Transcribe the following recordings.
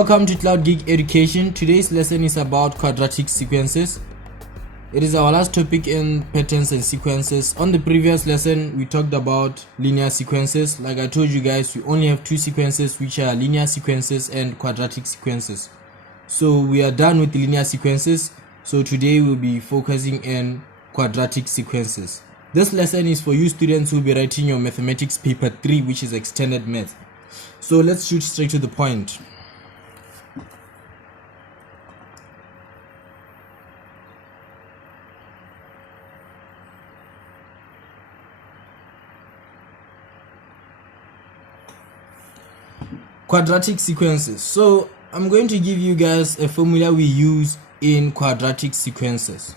Welcome to Cloud Geek Education. Today's lesson is about quadratic sequences. It is our last topic in patterns and sequences. On the previous lesson, we talked about linear sequences. Like I told you guys, we only have two sequences, which are linear sequences and quadratic sequences. So we are done with the linear sequences. So today we'll be focusing on quadratic sequences. This lesson is for you students who will be writing your mathematics paper 3, which is extended math. So let's shoot straight to the point. Quadratic sequences. So I'm going to give you guys a formula we use in quadratic sequences.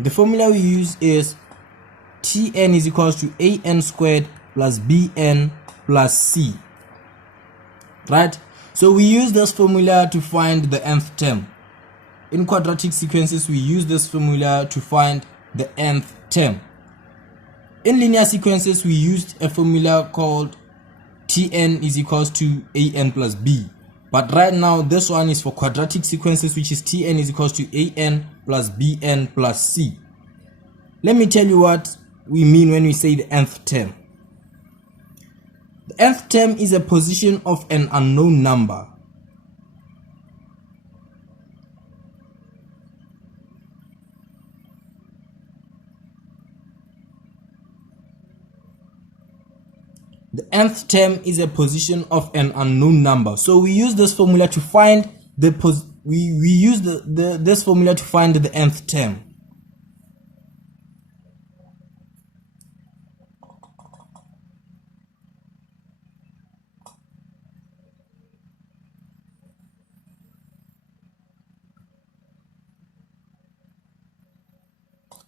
The formula we use is Tn is equals to an squared plus bn plus c. Right? So we use this formula to find the nth term. In quadratic sequences, we use this formula to find the nth term. In linear sequences, we used a formula called Tn is equals to an plus b. But right now, this one is for quadratic sequences, which is Tn is equals to an plus bn plus c. Let me tell you what we mean when we say the nth term. The nth term is a position of an unknown number. The nth term is a position of an unknown number. So we use this formula to find the this formula to find the nth term.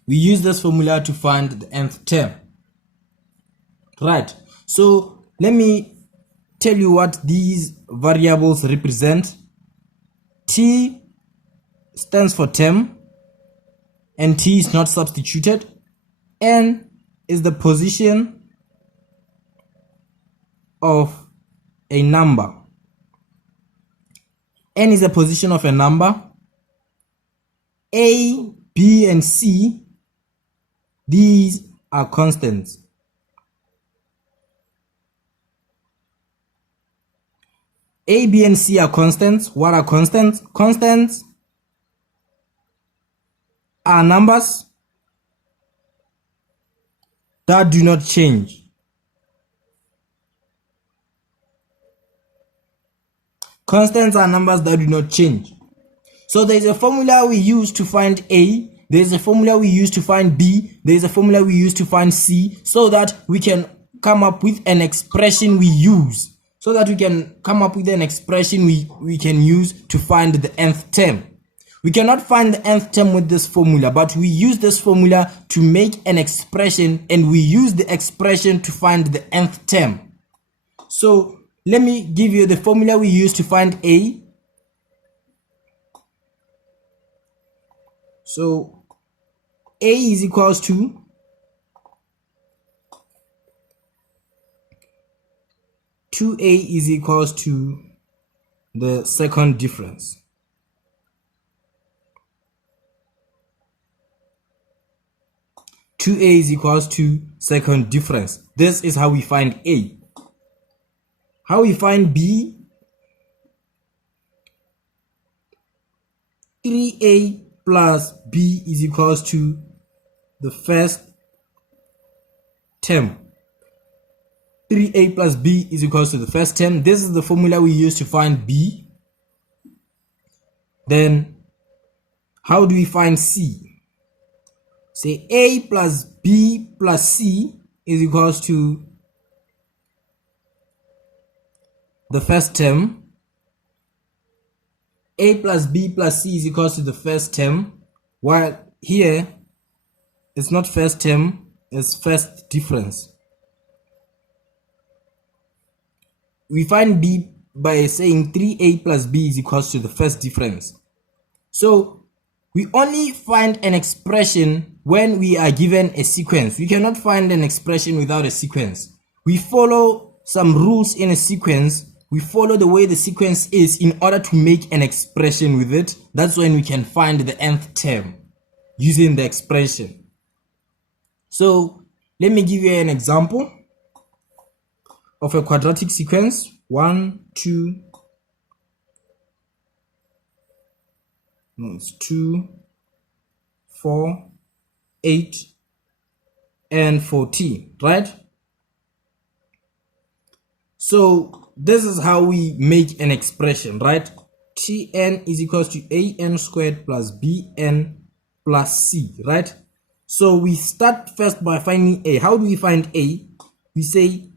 We use this formula to find the nth term. Right. So let me tell you what these variables represent. T stands for term and T is not substituted. N is the position of a number. N is the position of a number. A, B, and C, these are constants. A, B, and C are constants. What are constants? Constants are numbers that do not change. Constants are numbers that do not change. So there is a formula we use to find A, there is a formula we use to find B, there is a formula we use to find C, so that we can come up with an expression we use. So that we can come up with an expression we can use to find the nth term. We cannot find the nth term with this formula, but we use this formula to make an expression, and we use the expression to find the nth term. So let me give you the formula we use to find A. So A is equals to 2a is equals to the second difference. Two a is equals to second difference. This is how we find A. How we find B? 3a plus b is equals to the first term. 3a plus b is equals to the first term. This is the formula we use to find b. Then how do we find c? Say a plus b plus c is equals to the first term. A plus b plus c is equals to the first term, while here it's not first term, it's first difference. We find b by saying 3a plus b is equals to the first difference. So we only find an expression when we are given a sequence. We cannot find an expression without a sequence. We follow some rules in a sequence we follow the way the sequence is in order to make an expression with it. That's when we can find the nth term using the expression. So let me give you an example of a quadratic sequence. 1, 2, no, it's 2, 4, 8, and 14, right? So this is how we make an expression, right? Tn is equals to an squared plus bn plus c, right? So we start first by finding a. How do we find a? We say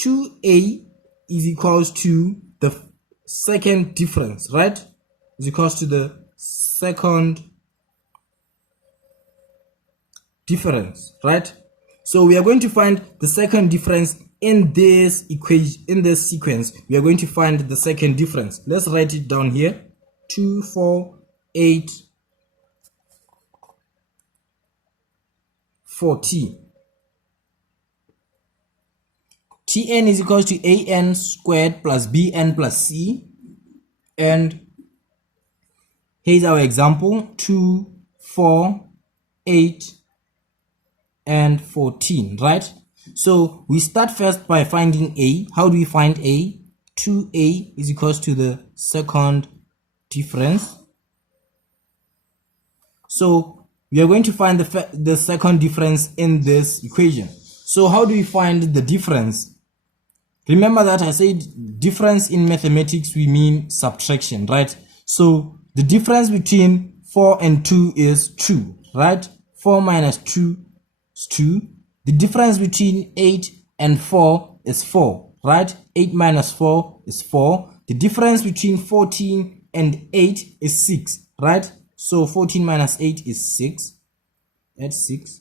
2a is equals to the second difference, right? Is equals to the second difference, right? So we are going to find the second difference in this equation, in this sequence. We are going to find the second difference. Let's write it down here. 2, 4, 8, 14. Tn is equals to an squared plus bn plus c. And here's our example. 2, 4, 8, and 14, right? So we start first by finding a. How do we find a? 2a is equals to the second difference. So we are going to find the second difference in this equation. So how do we find the difference? Remember that I said difference in mathematics we mean subtraction, right? So the difference between 4 and 2 is 2, right? 4 minus 2 is 2. The difference between 8 and 4 is 4, right? 8 minus 4 is 4. The difference between 14 and 8 is 6, right? So 14 minus 8 is 6. Add 6.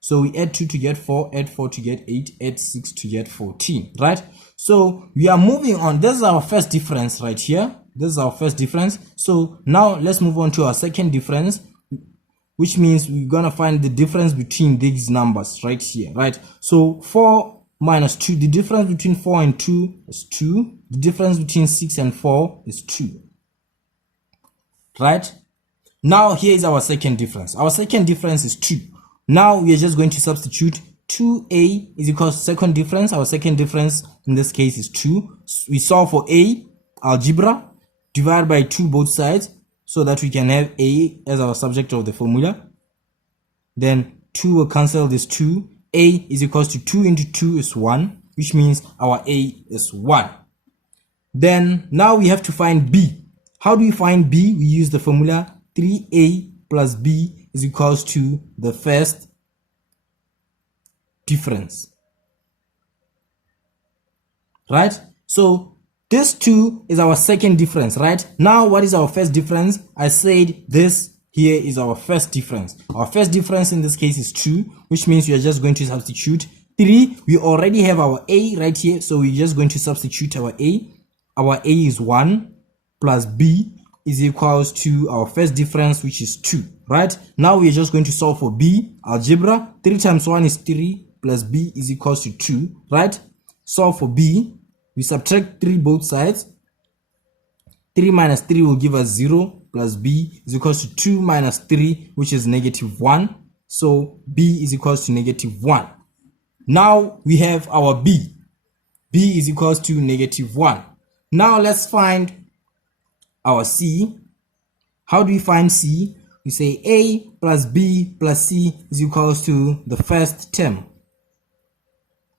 So we add 2 to get 4, add 4 to get 8, add 6 to get 14, right? So we are moving on. This is our first difference right here. This is our first difference. So now let's move on to our second difference, which means we're going to find the difference between these numbers right here, right? So 4 minus 2, the difference between 4 and 2 is 2. The difference between 6 and 4 is 2, right? Now here is our second difference. Our second difference is 2. Now we are just going to substitute 2a is equals to second difference. Our second difference in this case is 2. We solve for a, algebra, divide by 2 both sides, so that we can have a as our subject of the formula. Then 2 will cancel this 2. A is equals to 2 into 2 is 1, which means our a is 1. Then now we have to find b. How do we find b? We use the formula 3a plus b is equals to the first difference, right? So this 2 is our second difference, right? Now what is our first difference? I said this here is our first difference. Our first difference in this case is 2, which means we are just going to substitute 3. We already have our a right here, so we're just going to substitute our a. Our a is 1 plus b is equals to our first difference, which is 2, right? Now we're just going to solve for b, algebra. 3 times 1 is 3 plus b is equals to 2, right? Solve for b. We subtract 3 both sides. 3 minus 3 will give us 0 plus b is equals to 2 minus 3, which is negative 1. So b is equals to negative 1. Now we have our b. b is equals to negative 1. Now let's find our c. How do we find c? We say a plus b plus c is equals to the first term.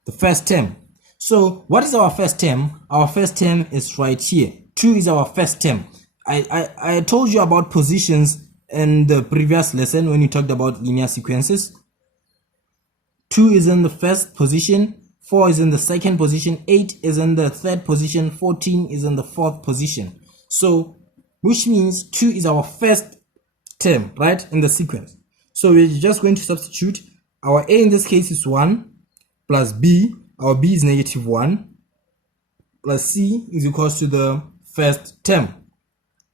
The first term. So what is our first term? Our first term is right here. 2 is our first term. I told you about positions in the previous lesson when we talked about linear sequences. 2 is in the first position, 4 is in the second position, 8 is in the third position, 14 is in the fourth position. So which means 2 is our first term, right, in the sequence. So we're just going to substitute. Our a in this case is 1 plus b. Our b is negative 1 plus c is equals to the first term.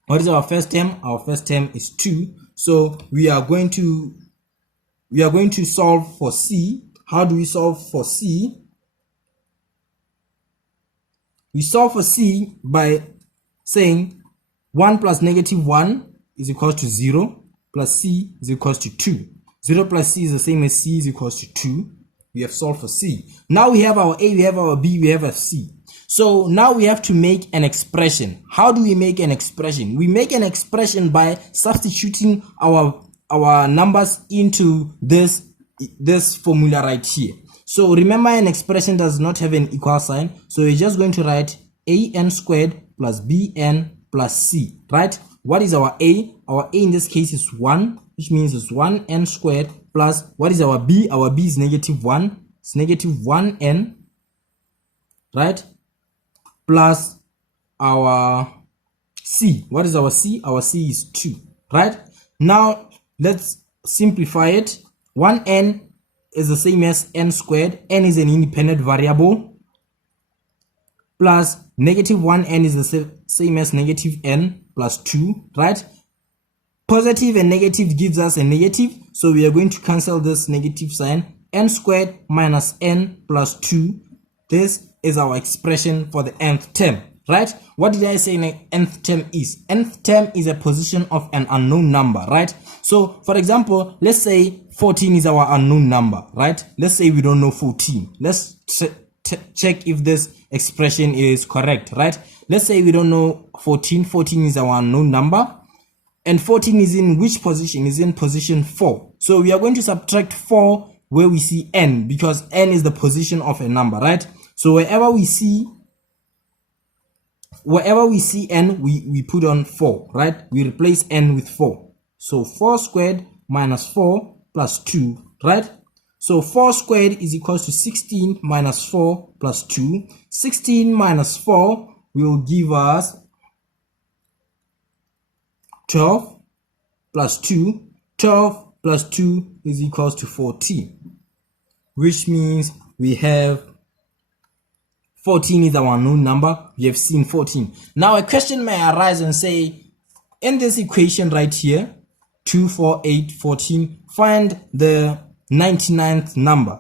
What is our first term? Our first term is 2. So we are going to solve for c. How do we solve for c? We solve for c by saying 1 plus negative 1 is equals to 0 plus c is equals to 2. 0 plus c is the same as c is equals to 2. We have solved for c. Now we have our a, we have our b, we have our c. So now we have to make an expression. How do we make an expression? We make an expression by substituting our numbers into this formula right here. So remember, an expression does not have an equal sign, so we're just going to write an squared plus bn plus c, right? What is our a? Our a in this case is 1, which means it's 1n squared, plus what is our b? Our b is negative 1, it's negative 1n, right? Plus our c. What is our c? Our c is 2, right? Now let's simplify it. 1n is the same as n squared. N is an independent variable, plus negative 1n is the same as negative n plus 2, right? Positive and negative gives us a negative, so we are going to cancel this negative sign. N squared minus n plus 2. This is our expression for the nth term, right? What did I say an nth term is? Nth term is a position of an unknown number, right? So for example, let's say 14 is our unknown number, right? Let's say we don't know 14. Let's check if this expression is correct, right? Let's say we don't know 14. 14 is our unknown number, and 14 is in which position? Is in position 4. So we are going to subtract 4 where we see n, because n is the position of a number, right? So wherever we see n, we put on 4, right? We replace n with 4. So 4 squared minus 4 plus 2, right? So 4 squared is equals to 16 minus 4 plus 2. 16 minus 4 will give us 12 plus 2. 12 plus 2 is equals to 14, which means we have 14 is our unknown number. We have seen 14. Now a question may arise and say, in this equation right here, 2, 4, 8, 14, find the 99th number.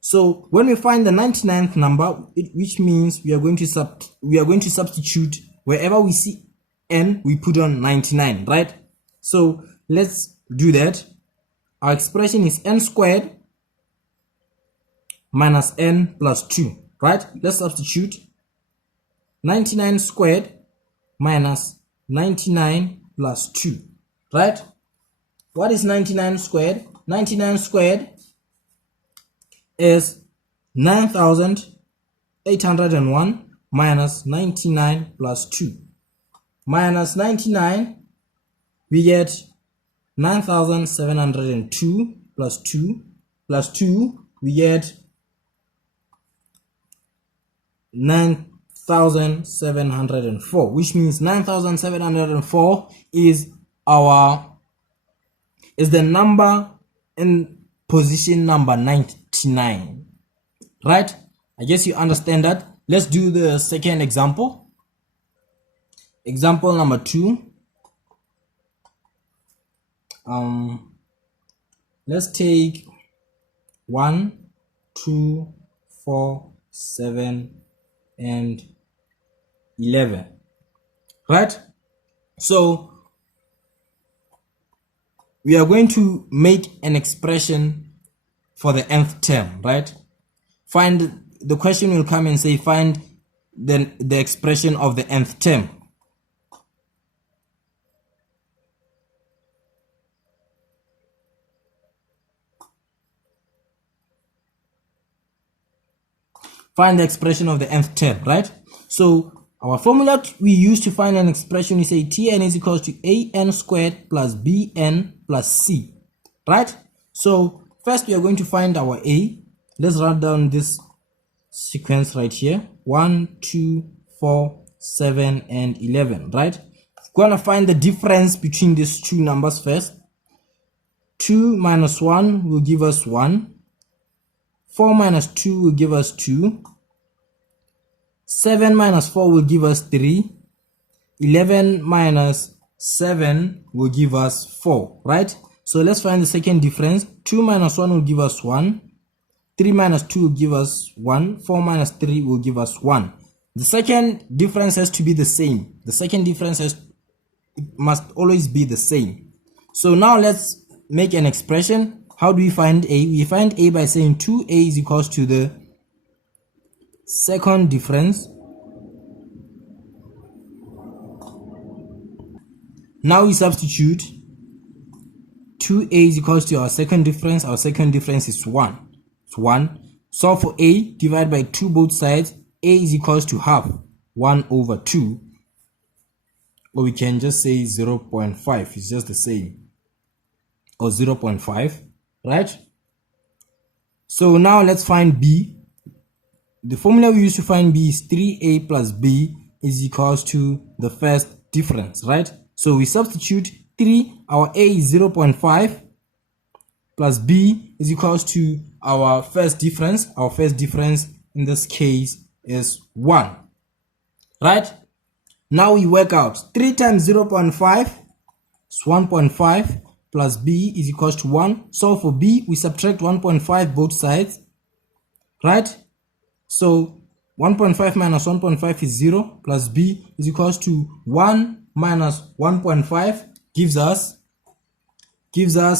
So when we find the 99th number, which means we are going to substitute wherever we see n, we put on 99, right? So let's do that. Our expression is n squared minus n plus 2, right? Let's substitute 99 squared minus 99 plus 2, right? What is 99 squared? 99 squared is 9,801 minus 99 plus 2. Minus 99, we get 9,702 plus 2. Plus 2, we get 9,704, which means 9,704 is the number in position number 99, right? I guess you understand that. Let's do the second example. Example number 2. Let's take 1, 2, 4, 7, and 11, right? So we are going to make an expression for the nth term, right? The question will come and say, find the expression of the nth term. Find the expression of the nth term, right? So our formula we use to find an expression, we say Tn is equals to an squared plus bn plus c, right? So first we are going to find our a. Let's write down this sequence right here: 1, 2, 4, 7, and 11, right? We're gonna find the difference between these two numbers first. 2 minus 1 will give us 1. 4 minus 2 will give us 2. 7 minus 4 will give us 3. 11 minus 7 will give us 4, right? So let's find the second difference. 2 minus 1 will give us 1. 3 minus 2 will give us 1. 4 minus 3 will give us 1. The second difference has to be the same. The second difference must always be the same. So now let's make an expression. How do we find A? We find A by saying 2A is equals to the second difference. Now we substitute 2A is equals to our second difference. Our second difference is 1. It's 1. Solve for A, divide by 2 both sides. A is equals to half, 1 over 2. Or we can just say 0.5. It's just the same. Or 0.5, right? So now let's find B. The formula we use to find B is 3A plus B is equals to the first difference, right? So we substitute 3, our A is 0.5 plus B is equals to our first difference. Our first difference in this case is 1, right? Now we work out 3 times 0.5 is 1.5 plus B is equals to 1. So for B, we subtract 1.5 both sides, right? So 1.5 minus 1.5 is 0 plus B is equals to 1 minus 1.5 gives us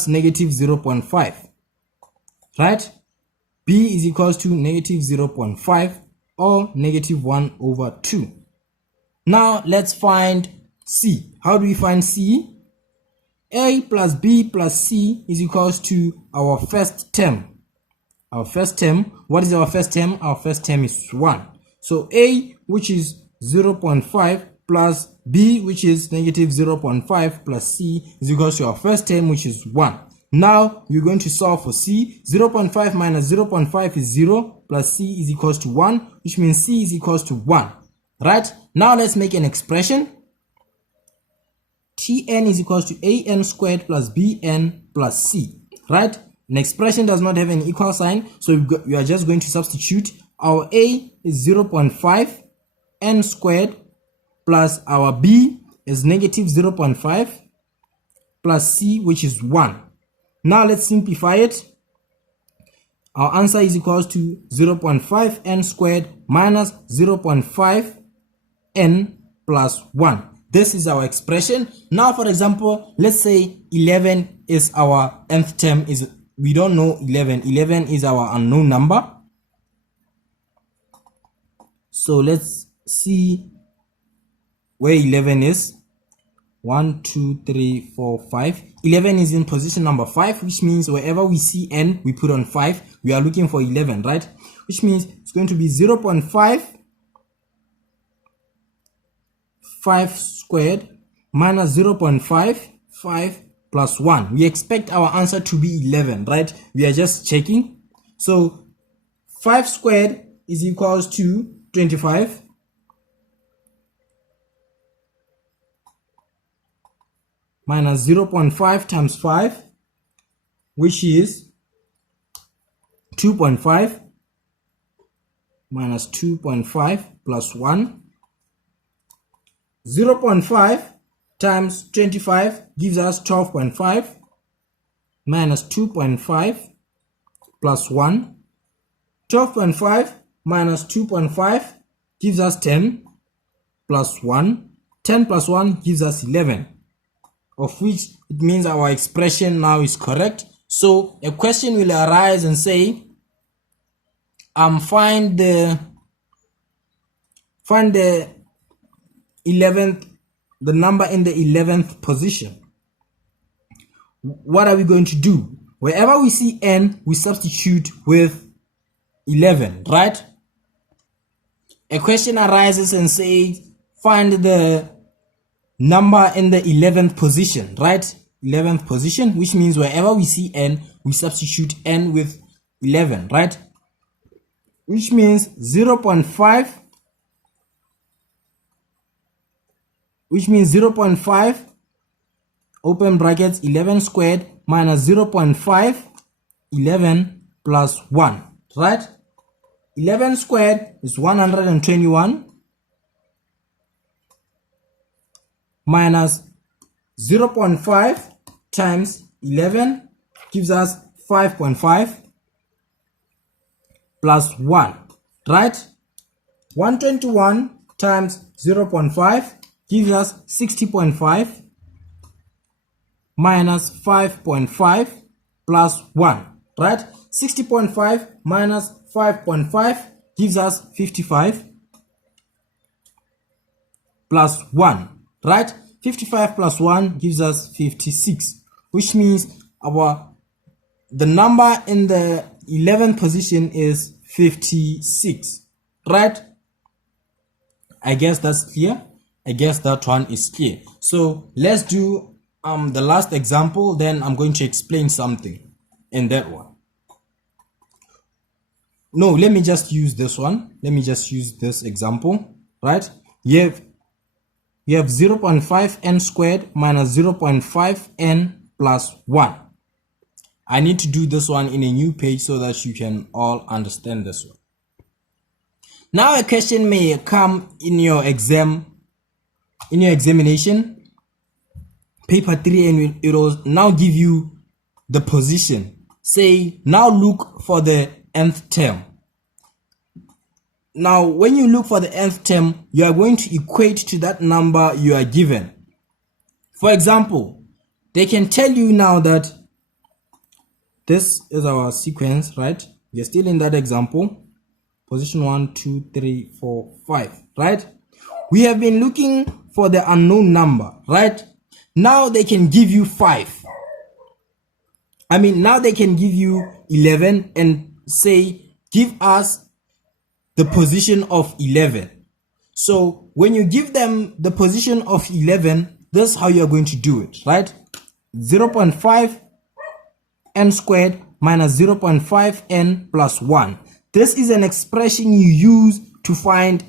negative 0.5, right? B is equals to negative 0.5 or negative 1 over 2. Now let's find C. How do we find C? A plus B plus C is equals to our first term. Our first term, what is our first term? Our first term is 1. So A, which is 0.5 plus B, which is negative 0.5 plus C is equals to our first term, which is 1. Now we're going to solve for C. 0.5 minus 0.5 is 0 plus C is equals to 1, which means C is equals to 1, right? Now let's make an expression. Tn is equals to an squared plus bn plus c, right? An expression does not have an equal sign, so we are just going to substitute. Our a is 0.5 n squared plus our b is negative 0.5 plus c, which is 1. Now let's simplify it. Our answer is equals to 0.5 n squared minus 0.5 n plus 1. This is our expression. Now, for example, let's say 11 is our nth term. We don't know 11. 11 is our unknown number. So let's see where 11 is. 1, 2, 3, 4, 5. 11 is in position number 5, which means wherever we see n, we put on 5. We are looking for 11, right? Which means it's going to be 0.5 squared minus 0.5 plus 1. We expect our answer to be 11, right? We are just checking. So 5 squared is equals to 25. Minus 0.5 times 5, which is 2.5 minus 2.5 plus 1. 0.5 times 25 gives us 12.5 minus 2.5 plus 1. 12.5 minus 2.5 gives us 10 plus 1. 10 plus 1 gives us 11, of which it means our expression now is correct. So a question will arise and say, find the 11th, the number in the 11th position. What are we going to do? Wherever we see n, we substitute with 11, right? A question arises and says, find the number in the 11th position, right? 11th position, which means wherever we see n, we substitute n with 11, right? Which means 0.5, open brackets, 11 squared minus 0.5, 11 plus 1, right? 11 squared is 121 minus 0.5 times 11 gives us 5.5 plus 1, right? 121 times 0.5 gives us 60.5 minus 5.5 plus 1, right? 60.5 minus 5.5 gives us 55 plus 1, right? 55 plus 1 gives us 56, which means the number in the 11th position is 56, right? I guess that's clear. I guess that one is clear. So let's do the last example, then I'm going to explain something in that one. No, let me just use this one. Let me just use this example, right? You have 0.5 n squared minus 0.5 n plus 1. I need to do this one in a new page so that you can all understand this one. Now a question may come in your examination, paper 3, and it will now give you the position. Say, now look for the nth term. Now, when you look for the nth term, you are going to equate to that number you are given. For example, they can tell you now that this is our sequence, right? We are still in that example. Position 1, 2, 3, 4, 5, right? We have been looking for the unknown number, right? Now they can give you 5. Now they can give you 11 and say, give us the position of 11. So when you give them the position of 11, this is how you're going to do it, right? 0.5 n squared minus 0.5 n plus 1. This is an expression you use to find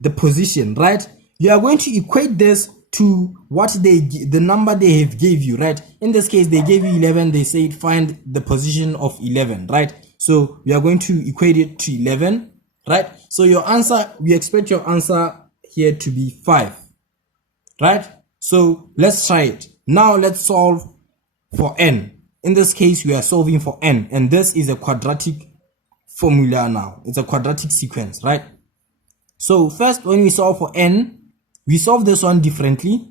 the position, right? You are going to equate this to what the number they have gave you, right? In this case, they gave you 11. They said find the position of 11, right? So we are going to equate it to 11, right? So your answer, we expect your answer here to be 5, right? So let's try it. Now let's solve for n. In this case, we are solving for n, and this is a quadratic formula now. It's a quadratic sequence, right? So first, when we solve for n, we solve this one differently.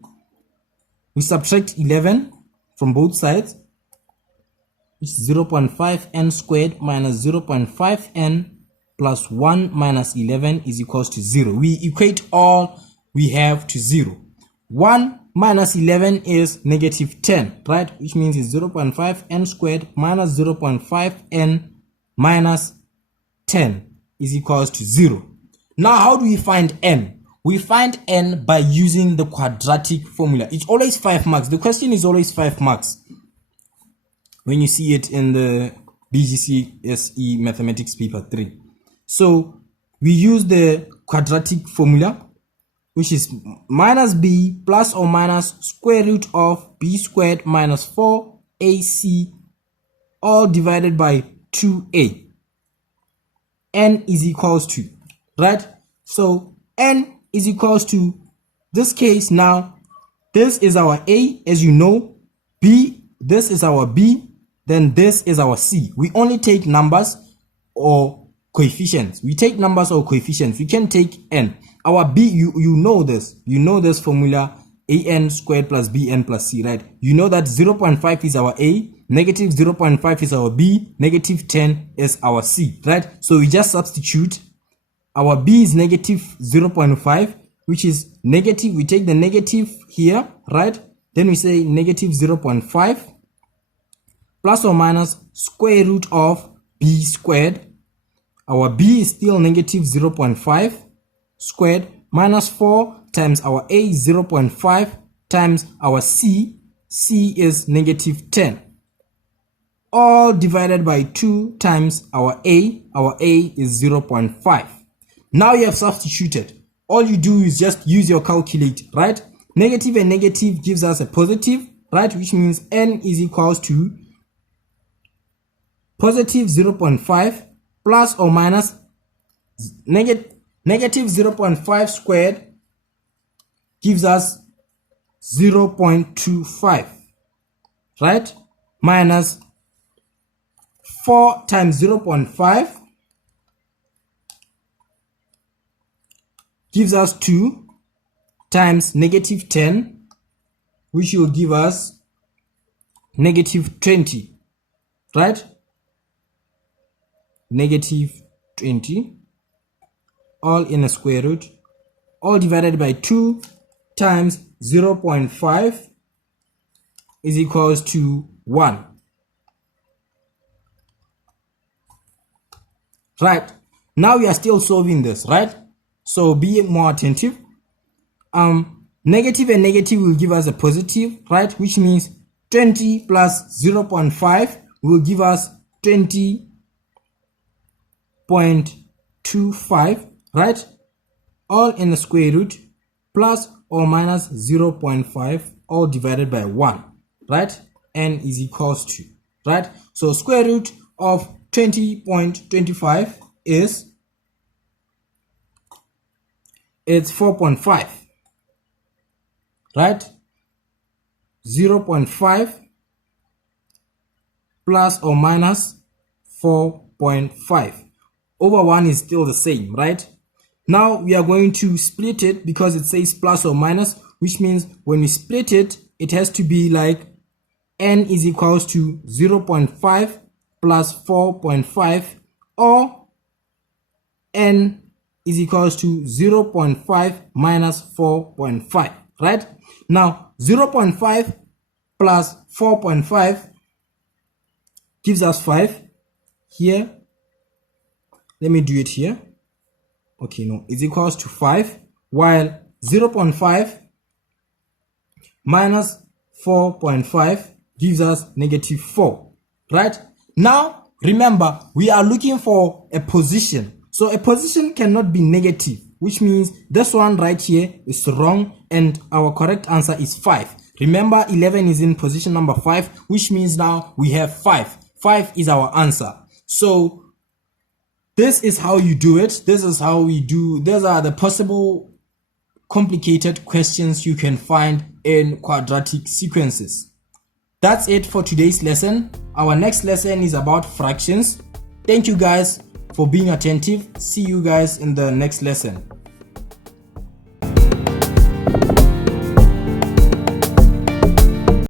We subtract 11 from both sides, which is 0.5 n squared minus 0.5 n plus 1 minus 11 is equals to 0. We equate all we have to 0. 1 minus 11 is negative 10, right? Which means it's 0.5 n squared minus 0.5 n minus 10 is equals to 0. Now, how do we find n? We find n by using the quadratic formula. It's always 5 marks. The question is always 5 marks when you see it in the BGCSE Mathematics paper 3. So we use the quadratic formula, which is minus b plus or minus square root of b squared minus 4ac all divided by 2a. N is equals to, right? So n is equals to, this case now, this is our a, as you know, b, this is our b, then this is our c. We only take numbers or coefficients. We take numbers or coefficients. We can take n. Our b, you know this formula, an squared plus bn plus c, right? You know that 0.5 is our a, negative 0.5 is our b, negative 10 is our c, right? So we just substitute. Our b is negative 0.5, which is negative. We take the negative here, right? Then we say negative 0.5 plus or minus square root of b squared. Our b is still negative 0.5 squared minus 4 times our a is 0.5 times our c is negative 10. All divided by 2 times our a is 0.5. Now you have substituted. All you do is just use your calculator, right? Negative and negative gives us a positive, right? Which means n is equals to positive 0.5 plus or minus negative 0.5 squared gives us 0.25, right? Minus 4 times 0.5 gives us 2 times negative 10, which will give us negative 20, right? Negative 20, all in a square root, all divided by 2 times 0.5 is equals to 1. Right, now we are still solving this, right? So be more attentive. Negative and negative will give us a positive, right? Which means 20 plus 0.5 will give us 20.25, right? All in the square root, plus or minus 0.5, all divided by 1, right? N is equals to, right? So square root of 20.25 is, it's 4.5, right? 0.5 plus or minus 4.5 over 1 is still the same, right? Now we are going to split it because it says plus or minus, which means when we split it, it has to be like n is equals to 0.5 plus 4.5, or n is equals to 0.5 minus 4.5, right? Now 0.5 plus 4.5 gives us 5 here. Let me do it here. Okay, no, it's equals to 5, while 0.5 minus 4.5 gives us negative 4, right? Now, remember, we are looking for a position. So a position cannot be negative, which means this one right here is wrong, and our correct answer is 5. Remember, 11 is in position number 5, which means now we have 5. 5 is our answer. So this is how you do it. This is how we do. These are the possible complicated questions you can find in quadratic sequences. That's it for today's lesson. Our next lesson is about fractions. Thank you guys for being attentive. See you guys in the next lesson.